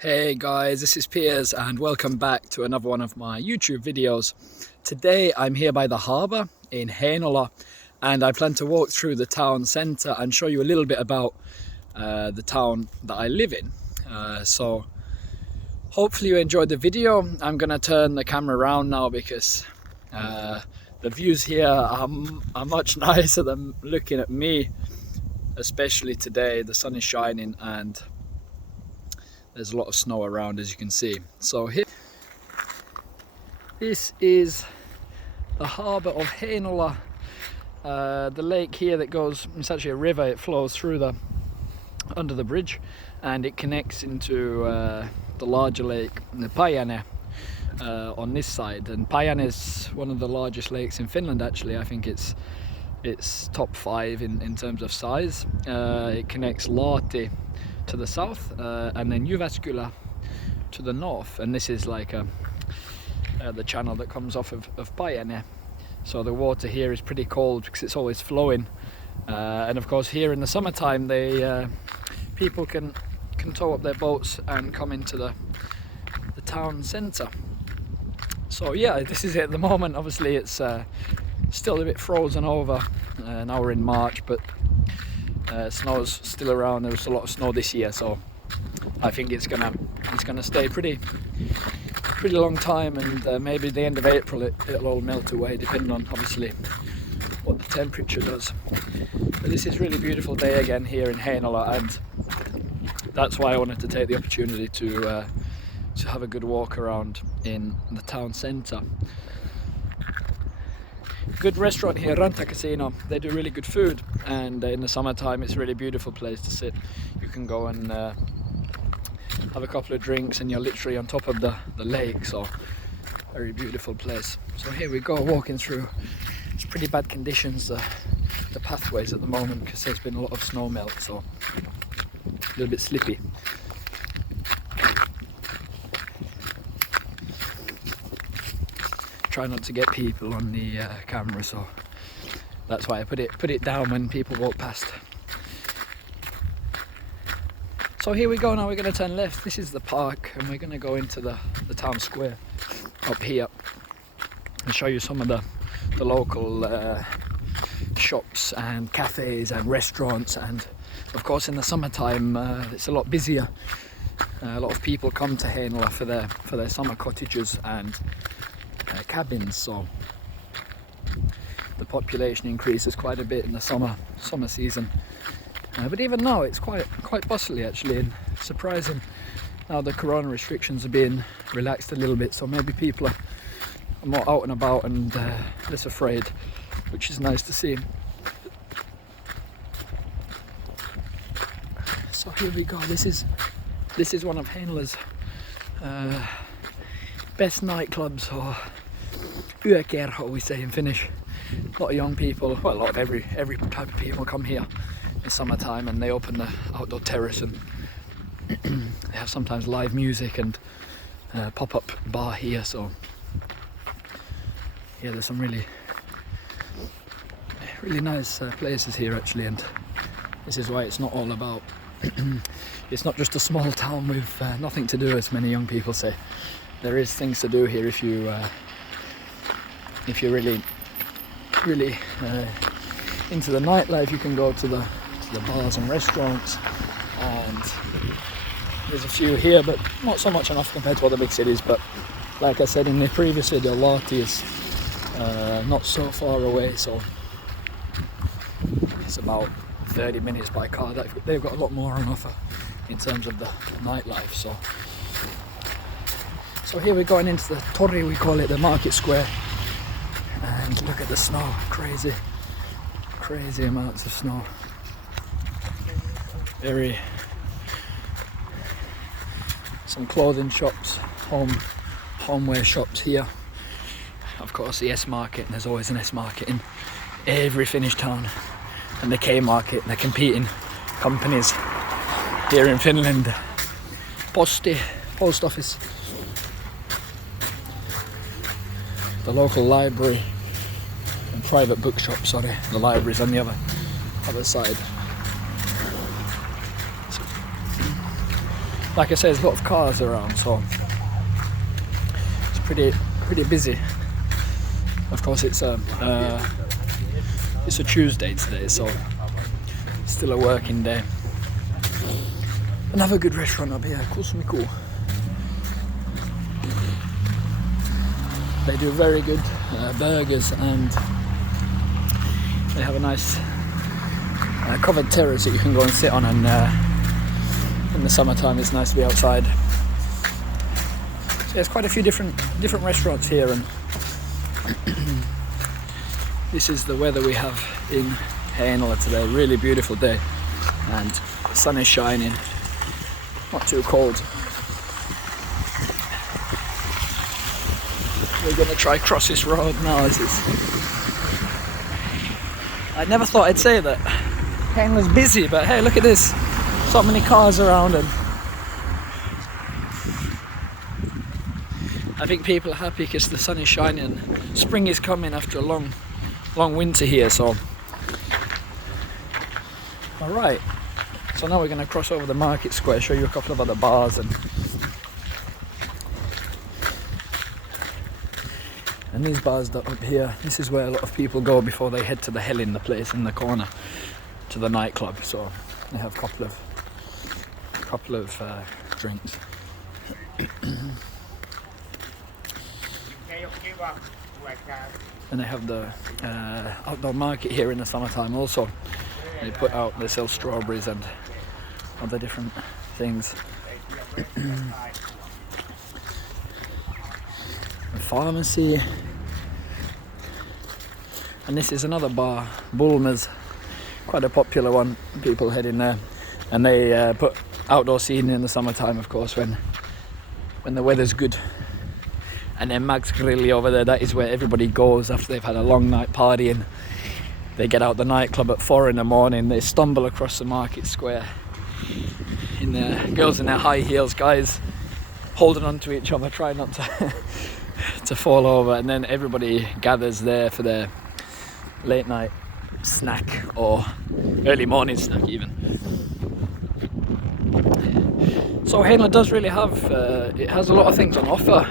Hey guys, this is Piers and welcome back to another one of my YouTube videos. Today I'm here by the harbour in Heinola and I plan to walk through the town centre and show you a little bit about the town that I live in. So hopefully you enjoyed the video. I'm gonna turn the camera around now because the views here are much nicer than looking at me, especially today. The sun is shining and there's a lot of snow around, as you can see. So here, this is the harbour of Heinola. The lake here that goes, it's actually a river, it flows through under the bridge and it connects into the larger lake, the Päijänne, on this side. And Päijänne is one of the largest lakes in Finland actually. I think it's top 5 in terms of size. It connects Lahti to the south and then Jyväskylä to the north, and this is like the channel that comes off of Päijänne. So the water here is pretty cold because it's always flowing, and of course here in the summertime people can tow up their boats and come into the town centre. So yeah, this is it at the moment. Obviously it's still a bit frozen over. Now we're in March, but snow's still around. There was a lot of snow this year, so I think it's gonna stay pretty long time, and maybe the end of April it'll all melt away, depending on obviously what the temperature does. But this is really beautiful day again here in Heinola, and that's why I wanted to take the opportunity to have a good walk around in the town centre. Good restaurant here, Ranta Casino. They do really good food, and in the summertime it's a really beautiful place to sit. You can go and have a couple of drinks and you're literally on top of the lake, so very beautiful place. So here we go, walking through. It's pretty bad conditions, the pathways at the moment, because there's been a lot of snow melt, so a little bit slippy. Try not to get people on the camera, so that's why I put it down when people walk past. So here we go now. We're going to turn left. This is the park, and we're going to go into the town square up here and show you some of the local shops and cafes and restaurants. And of course in the summertime it's a lot busier. A lot of people come to Heinola for their summer cottages and cabins, so the population increases quite a bit in the summer season. But even now it's quite bustly actually, and surprising now the corona restrictions are being relaxed a little bit, so maybe people are more out and about and less afraid, which is nice to see. So here we go. This is one of Heinola's best nightclubs, or yökerho we say in Finnish. A lot of young people, well, a lot of every type of people come here in summertime, and they open the outdoor terrace and they have sometimes live music and pop-up bar here. So yeah, there's some really nice places here actually, and this is why it's not all about it's not just a small town with nothing to do, as many young people say. There is things to do here if you're really into the nightlife. You can go to the bars and restaurants, and there's a few here, but not so much enough compared to other big cities. But like I said in the previous video, Lahti is not so far away, so it's about 30 minutes by car. They've got a lot more on offer in terms of the nightlife. So here we're going into the tori, we call it, the market square, and look at the snow. Crazy amounts of snow. Some clothing shops, homeware shops here. Of course the S market, and there's always an S market in every Finnish town, and the K market, and the competing companies here in Finland. Post office. The local library and private bookshop, sorry, the library's on the other side. like I say, there's a lot of cars around, so it's pretty busy. Of course, it's a Tuesday today, so it's still a working day. Another good restaurant up here, Kusmiku. They do very good burgers, and they have a nice covered terrace that you can go and sit on, and in the summertime it's nice to be outside. So there's quite a few different restaurants here, and this is the weather we have in Heinola today. Really beautiful day, and the sun is shining, not too cold. We're going to try cross this road now. I never thought I'd say that Heinola's busy, but hey, look at this. So many cars around, and I think people are happy because the sun is shining. Spring is coming after a long winter here, so. Alright, so now we're going to cross over the market square, show you a couple of other bars, and these bars that up here, this is where a lot of people go before they head to the Helen, the place in the corner, to the nightclub. So they have a couple of drinks. And they have the outdoor market here in the summertime also. They sell strawberries and other different things. A pharmacy. And this is another bar, Bulmer's, quite a popular one. People head in there, and they put outdoor seating in the summertime, of course, when the weather's good. And then Mag's Grilli over there, that is where everybody goes after they've had a long night partying. They get out the nightclub at 4 in the morning, they stumble across the market square in girls in their high heels, guys holding on to each other, trying not to fall over, and then everybody gathers there for their late night snack or early morning snack even. So Heinola does really have, it has a lot of things on offer.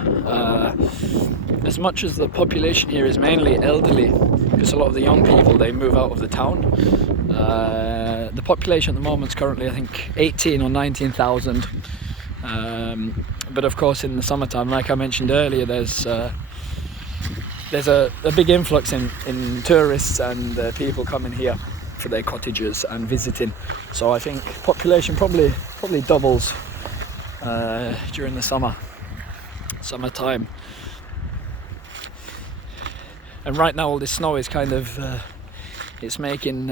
As much as the population here is mainly elderly, because a lot of the young people, they move out of the town. The population at the moment is currently, I think, 18 or 19,000. But of course in the summertime, like I mentioned earlier, there's a big influx in tourists and people coming here for their cottages and visiting. So I think population probably doubles during the summertime. And right now all this snow is kind of it's making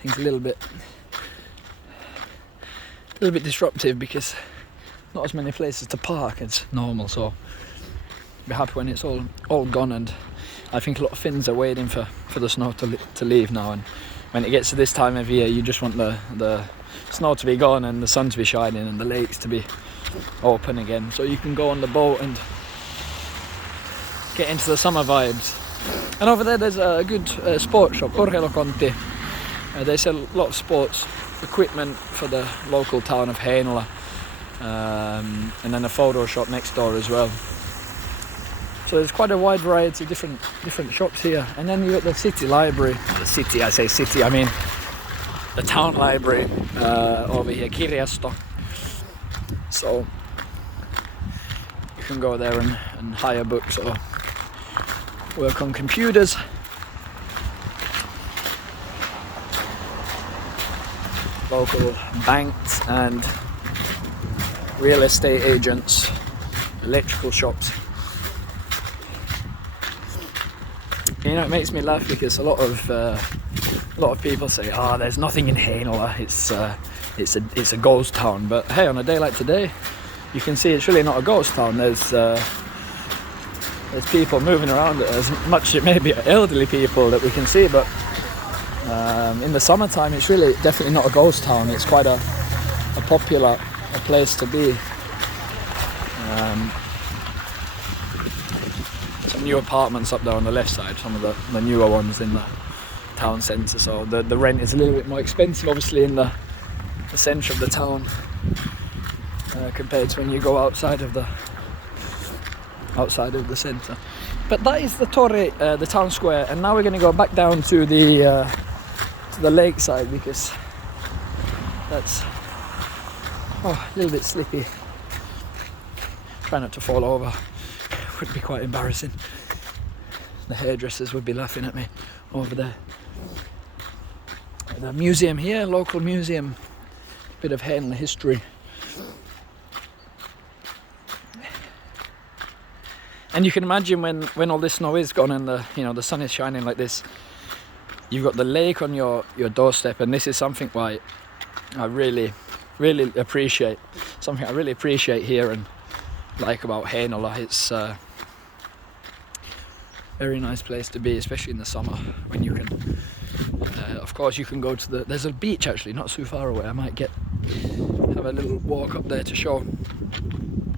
things a little bit disruptive, because not as many places to park as normal. So I'll be happy when it's all gone, and I think a lot of Finns are waiting for the snow to leave now. And when it gets to this time of year, you just want the snow to be gone and the sun to be shining and the lakes to be open again, so you can go on the boat and get into the summer vibes. And over there there's a good sports shop, Urheilukontti. They sell a lot of sports equipment for the local town of Heinola, and then a photo shop next door as well. So there's quite a wide variety of different shops here. And then you got the city library. I mean the town library over here, Kirjasto. So you can go there and hire books or work on computers. Local banks and real estate agents, electrical shops. You know, it makes me laugh because a lot of people say, there's nothing in Heinola, it's a ghost town. But hey, on a day like today, you can see it's really not a ghost town. There's people moving around, as much it may be elderly people that we can see, but in the summertime it's really definitely not a ghost town. It's quite a popular place to be. Some new apartments up there on the left side, some of the newer ones in the town centre, so the rent is a little bit more expensive obviously in the centre of the town. compared to when you go outside of the centre. But that is the Torre, the town square, and now we're going to go back down to the lakeside because that's a little bit slippy. Try not to fall over. Would be quite embarrassing. The hairdressers would be laughing at me over there. The museum here, local museum, bit of Heinola history. And you can imagine when all this snow is gone and the sun is shining like this, you've got the lake on your doorstep, and this is something I really appreciate. Something I really appreciate here and like about Heinola. It's a very nice place to be, especially in the summer when you can. Of course, you can go to there's a beach actually not too far away. I might have a little walk up there to show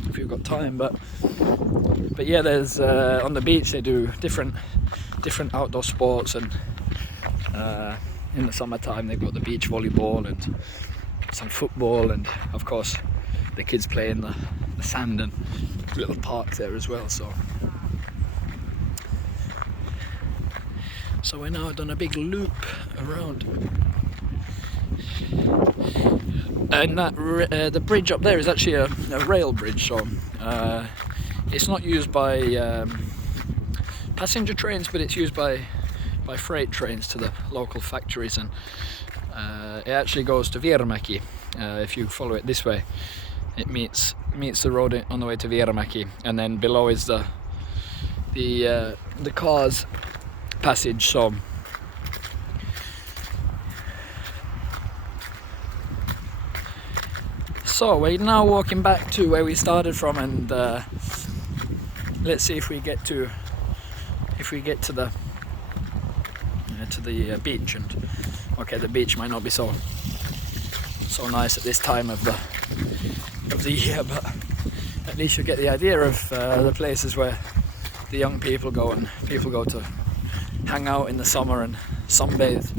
if you've got time. But yeah, there's on the beach they do different outdoor sports, and in the summertime they've got the beach volleyball and some football, and of course the kids play in the sand and little park there as well. So we're now done a big loop around, and the bridge up there is actually a rail bridge, so it's not used by passenger trains, but it's used by freight trains to the local factories, and it actually goes to Vierumäki. If you follow it this way, it meets the road on the way to Vierumäki, and then below is the cars passage. So we're now walking back to where we started from, and let's see if we get to the beach. And okay, the beach might not be so nice at this time of the year, but at least you get the idea of the places where the young people go, and people go to hang out in the summer and sunbathe.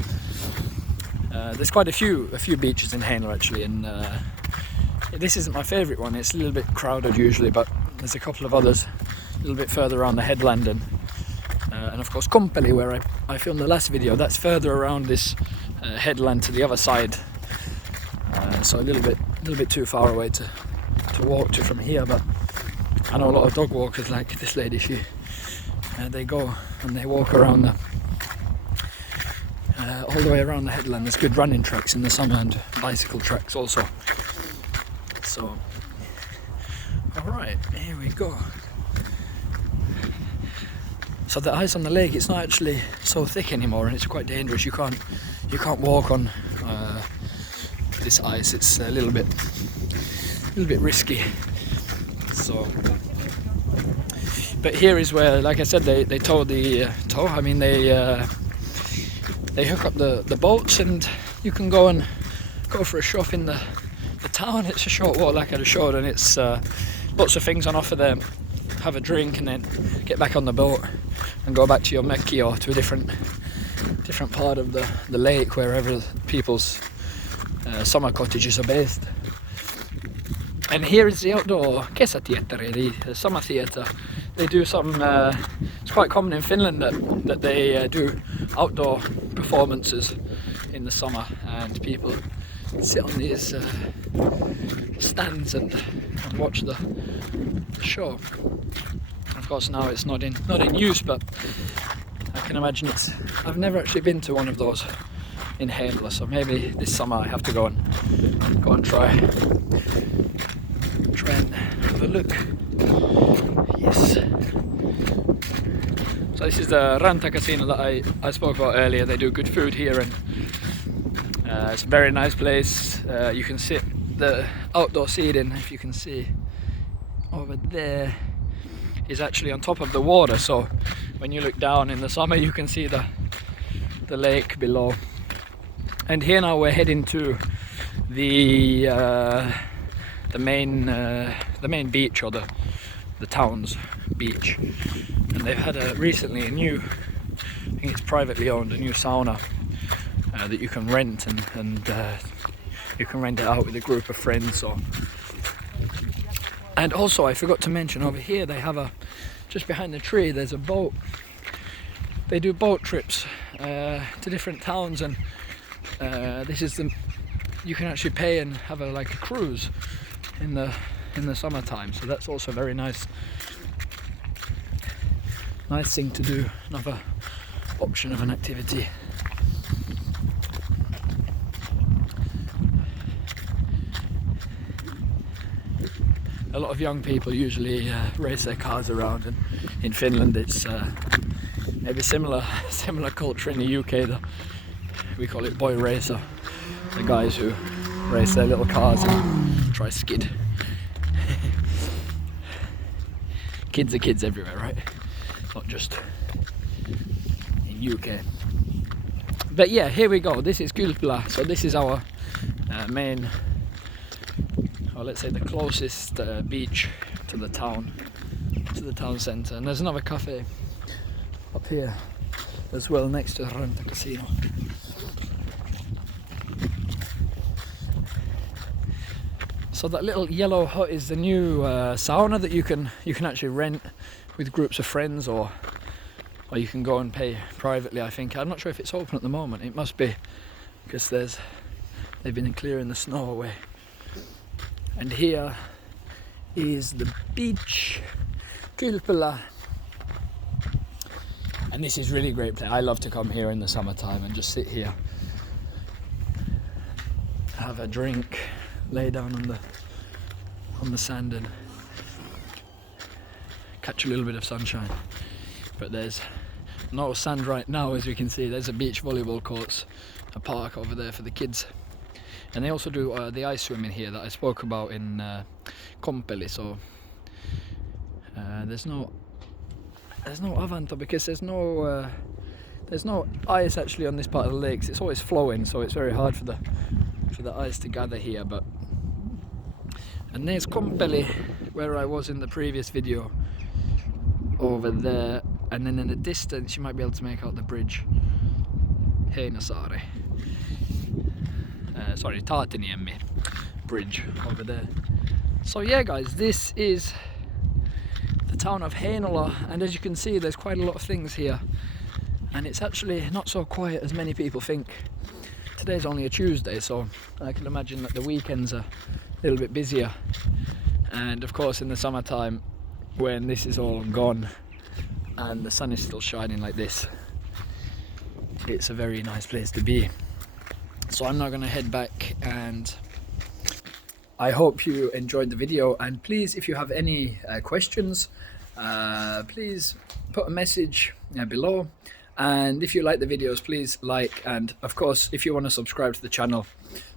There's quite a few beaches in Heinola actually, and this isn't my favourite one. It's a little bit crowded usually, but there's a couple of others a little bit further around the headland, and of course Kompeli, where I filmed the last video, that's further around this headland to the other side, so a little bit too far away to walk to from here. But I know a lot of dog walkers like this lady. They go and they walk around all the way around the headland. There's good running tracks in the summer and bicycle tracks also. So, alright, here we go. So the ice on the lake, it's not actually so thick anymore, and it's quite dangerous. You can't walk on this ice. It's a little bit risky. So, but here is where, like I said, they tow they hook up the boats, and you can go for a shop in the town. It's a short walk, like I just showed, and it's lots of things on offer there. Have a drink and then get back on the boat and go back to your mekki or to a different part of the lake, wherever people's summer cottages are based. And here is the outdoor kesäteatteri, the summer theatre. They do some, it's quite common in Finland that they do outdoor performances in the summer, and people sit on these stands and watch the show. Of course now it's not in use, but I can imagine I've never actually been to one of those in Heinola, so maybe this summer I have to go and try and have a look. Yes. So this is the Ranta Casino that I spoke about earlier. They do good food here, and it's a very nice place. You can sit, the outdoor seating, if you can see over there, is actually on top of the water, so when you look down in the summer you can see the lake below. And here now we're heading to the main beach, or the town's beach, and they've had recently a new, I think it's privately owned, a new sauna that you can rent, and you can rent it out with a group of friends. So And also I forgot to mention, over here they have just behind the tree there's a boat. They do boat trips to different towns, and this is you can actually pay and have like a cruise in the summertime, so that's also a very nice thing to do, another option of an activity. A lot of young people usually race their cars around, and in Finland it's maybe similar culture in the UK. We call it boy racer, the guys who race their little cars and try skid. Kids are kids everywhere, right? Not just in UK. But yeah, here we go. This is Kylpylä. So this is our main, or let's say the closest beach to the town centre. And there's another cafe up here as well, next to Ranta Casino. So that little yellow hut is the new sauna that you can actually rent with groups of friends, or you can go and pay privately, I think. I'm not sure if it's open at the moment. It must be, because they've been clearing the snow away. And here is the beach, Kylpylä. And this is really great place. I love to come here in the summertime and just sit here, have a drink, lay down on the sand and catch a little bit of sunshine. But there's no sand right now, as you can see. There's a beach volleyball courts, a park over there for the kids. And they also do the ice swimming here that I spoke about in Kompeli. So there's no avanto, because there's no ice actually on this part of the lakes. It's always flowing, so it's very hard for the ice to gather here. And there's Kompeli, where I was in the previous video, over there. And then in the distance you might be able to make out the bridge, Heinola. Sorry, Taatiniemi bridge over there. So yeah guys, this is the town of Heinola, and as you can see there's quite a lot of things here, and it's actually not so quiet as many people think. Today's only a Tuesday, so I can imagine that the weekends are a little bit busier, and of course in the summertime when this is all gone and the sun is still shining like this, it's a very nice place to be. So I'm now going to head back, and I hope you enjoyed the video, and please, if you have any questions, please put a message below. And if you like the videos, please like, and of course if you want to subscribe to the channel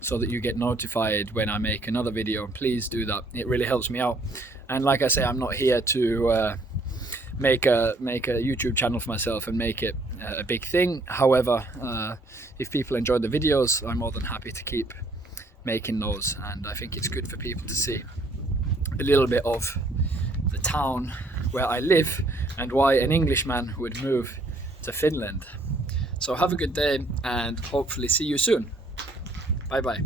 so that you get notified when I make another video, please do that. It really helps me out. And like I say, I'm not here to make a YouTube channel for myself and make it a big thing. However, if people enjoy the videos, I'm more than happy to keep making those, and I think it's good for people to see a little bit of the town where I live and why an Englishman would move to Finland. So have a good day, and hopefully see you soon. Bye bye.